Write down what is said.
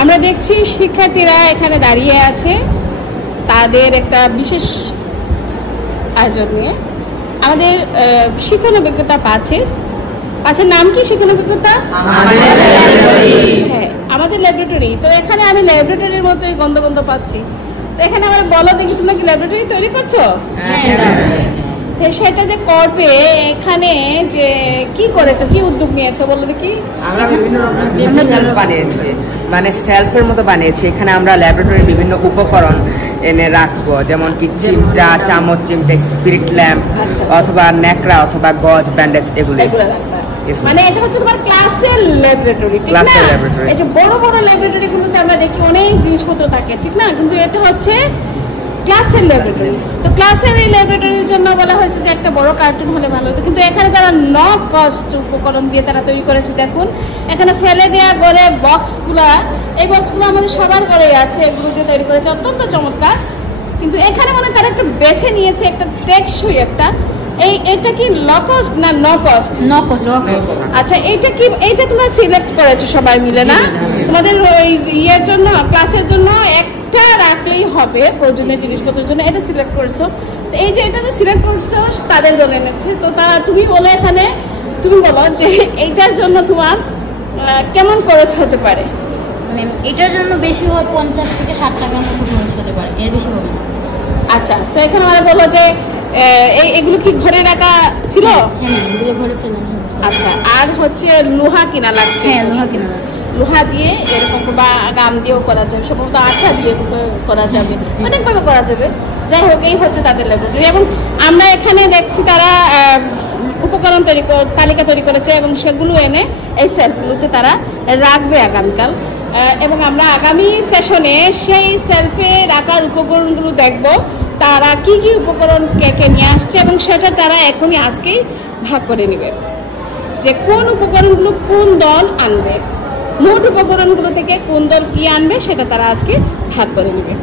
আমরা দেখছি শিক্ষার্থীরা এখানে দাঁড়িয়ে আছে তাদের একটা বিশেষ আয়োজন নিয়ে। আমাদের শিক্ষানবিজ্ঞতা পাঁচের নাম কি? শিক্ষানবিজ্ঞতা হ্যাঁ, আমাদের ল্যাবরেটরি। তো এখানে আমি ল্যাবরেটরির মতোই গন্ধ গন্ধ পাচ্ছি। তো এখানে আমার বলো দেখি, তোমরা কি ল্যাবরেটরি তৈরি করছো? সেটা যে করবে এখানে যে কি করেছো, কি উদ্যোগ নিয়েছো বলো দেখি। আমরা বিভিন্ন সেলফ বানিয়েছি, মানে সেলফের মতো বানিয়েছি। এখানে আমরা ল্যাবরেটরির বিভিন্ন উপকরণ এনে রাখবো, যেমন কি চিমটা, চামচ, চিমটা, স্পিরিট ল্যাম্প অথবা ন্যাকড়া অথবা গজ, ব্যান্ডেজ এগুলো রাখবা। মানে এটা হচ্ছে তোমার ক্লাসের ল্যাবরেটরি, ঠিক না? এই যে বড় বড় ল্যাবরেটরি গুলোতে আমরা দেখি অনেক জিনিসপত্র থাকে, ঠিক না? কিন্তু এটা হচ্ছে ক্লাসের ল্যাবরেটরি। তো ক্লাসের এই ল্যাবরেটরির জন্য বলা হয়েছে যে একটা বড় কার্টুন হলে ভালো হতো, কিন্তু এখানে তারা নো কস্ট উপকরণ দিয়ে তারা তৈরি করেছে। দেখুন এখানে ফেলে দেওয়া ঘরে বক্সগুলা, এই বক্সগুলো আমাদের সবার ঘরেই আছে, এগুলো দিয়ে তৈরি করেছে, অত্যন্ত চমৎকার। কিন্তু এখানে মানে তারা একটা বেছে নিয়েছে একটা টেকসই একটা, এটা কি low cost no no cost? No cost. আচ্ছা, এইটা কি, এইটা তোমরা সিলেক্ট করেছো সবাই মিলে না? তোমাদের ওই ইয়ের জন্য, ক্লাসের জন্য একটা রাখলেই হবে প্রয়োজনীয় জিনিসপত্রের জন্য, এটা সিলেক্ট করেছো। তো এই যে এটা যে সিলেক্ট করছো তাদের দল এনেছে। তো তারা তুমি বলো এখানে, তুমি বলো যে এইটার জন্য তোমার কেমন খরচ হতে পারে? এটার জন্য বেশি হয় 50 থেকে 60 টাকার মতো খরচ হতে পারে, এর বেশি হবে না। আচ্ছা, তো এখানে আমরা বলো যে এগুলো কি ঘরে রাখা ছিল? হ্যাঁ, এগুলো ঘরে ফেলানো। আচ্ছা, আর হচ্ছে লোহা কিনা লাগছে? হ্যাঁ, লোহা কিনা লাগছে। লোহা দিয়ে এরকম বা গাম দিয়েও করা যাবে, সম্ভবত আঠা দিয়ে করা যাবে, অনেকভাবে করা যাবে। যাই হোক, এই হচ্ছে তাদের ল্যাবরেটরি। এবং আমরা এখানে দেখছি তারা উপকরণ তালিকা তৈরি করেছে এবং সেগুলো এনে এই সেলফগুলোতে তারা রাখবে আগামীকাল। এবং আমরা আগামী সেশনে সেই সেলফে রাখার উপকরণগুলো দেখব, তারা কি কি উপকরণ কে নিয়ে আসছে, এবং সেটা তারা এখনই আজকেই ভাগ করে নেবে যে কোন উপকরণগুলো কোন দল আনবে, মোট উপকরণগুলো থেকে কোন দল কি আনবে সেটা তারা আজকে ভাগ করে নেবে।